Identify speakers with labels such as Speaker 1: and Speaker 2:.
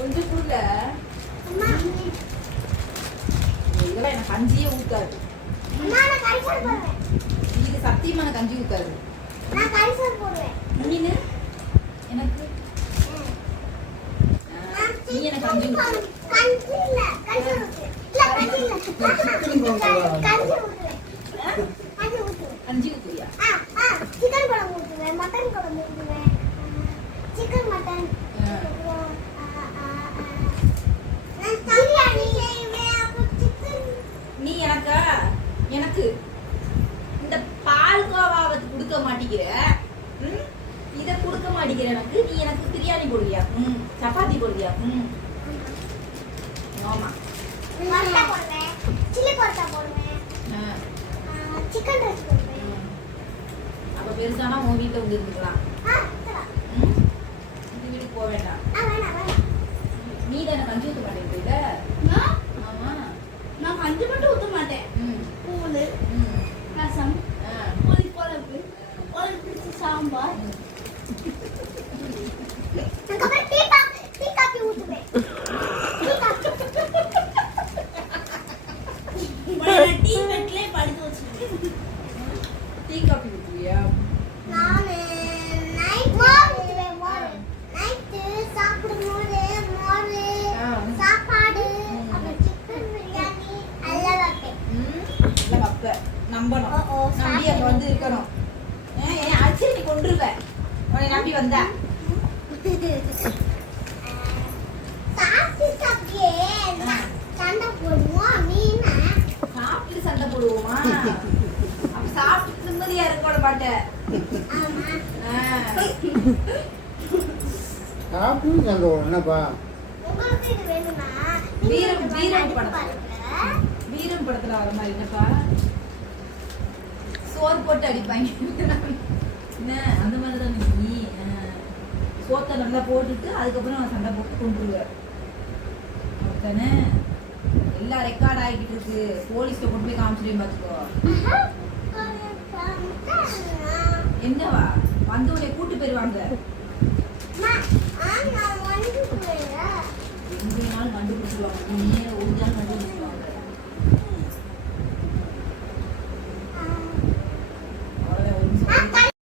Speaker 1: கொஞ்சம் இதெல்லாம் எனக்கு கஞ்சியே ஊத்தாது. இது சத்தியமான கஞ்சி ஊத்தாது. மீன் எனக்கு? நீ எனக்கு கஞ்சி
Speaker 2: கஞ்சி இல்ல கஞ்சி ஊத்துவேன் இல்ல கஞ்சி இல்ல கஞ்சி ஊத்துவேன் கஞ்சி ஊத்துவேன்
Speaker 1: கஞ்சி ஊத்துறியா
Speaker 2: ஆ ஆ சிக்கன் குழம்பு ஊத்துவேன் மட்டன் குழம்பு ஊத்துவேன் சிக்கன் மட்டன்
Speaker 1: ஆ.
Speaker 2: அப்புறம், ஆ, ஆ, ஆ. நான் பிரியாணி செய்வேன் அப்புறம் சிக்கன்
Speaker 1: நீ எனக்கா எனக்கு இந்த பால் கோவாவை கொடுக்க மாட்டேங்கிற ம்? இத கொடுக்க மாட்டேங்கிற எனக்கு நீ எனக்கு பிரியாணி போடுவியா? ம். சப்பாத்தி போடுவியா? ம். ஆமா.
Speaker 2: சில்லி பரோட்டா போடுவேன். சிக்கன் ரைஸ் போடுவேன்.
Speaker 1: ம். அப்ப பெருசானா உன் வீட்டுல வந்து இருந்துக்கலாம்? இந்த வீட்டுக்கு போக வேண்டாம். நீ தானே கஞ்சி ஊத்த
Speaker 3: கஞ்சி மட்டும் ஊத்த மாட்டேன். கூழ் ரசம் புளி குழம்பு ஒரு பிடிச்சி sambar.
Speaker 2: Tea coffee tea coffee ஊத்துவேன் tea coffee
Speaker 3: உடனே டீ பெட்லயே படுத்து வச்சிருக்கேன்
Speaker 1: டீ காபி ஊத்துவியா
Speaker 2: நானு நைட் மோர் ஊத்துவேன் மோர் நைட்டு சாப்பிடும்போது மோர்
Speaker 1: ஆ.
Speaker 2: சாப்பாடு
Speaker 1: ம்.
Speaker 2: அப்புறம் சிக்கன் பிரியாணி எல்லாம் வைப்பேன்
Speaker 1: ம், இல்ல வப்ப நம்பணும் நம்பி அங்க வந்து இருக்கணும். ஏன் அடிச்சு நீ கொண்டுருவ உன்னை நம்பி வந்தா.
Speaker 2: சண்டை போடுவோம் மீனை?
Speaker 1: சாப்பிட்டு அப்ப நிம்மதியா இருக்க மாட்டேன்
Speaker 4: சாப்பிட்டு சண்டை என்னப்பா?
Speaker 1: வீரம், வீரம்.
Speaker 2: பாருங்க.
Speaker 1: வீரம் படத்துல வர மாதிரி என்னப்பா? சோறு போட்டு அடிப்பாங்க. என்ன? அந்த மாதிரி தான் நீ. சோத்தை நல்லா போட்டுட்டு அதுக்கப்புறம் சண்டை போட்டு கொண்டுருவார் அப்படித்தானே எல்லாம் ரெக்கார்ட் ஆகிக்கிட்டு இருக்கு. போலீஸ்ல கொண்டு போய் காமிச்சிட்டே பார்த்துக்கோ. என்னவா? வந்தவனை கூட்டு
Speaker 2: ஆமா,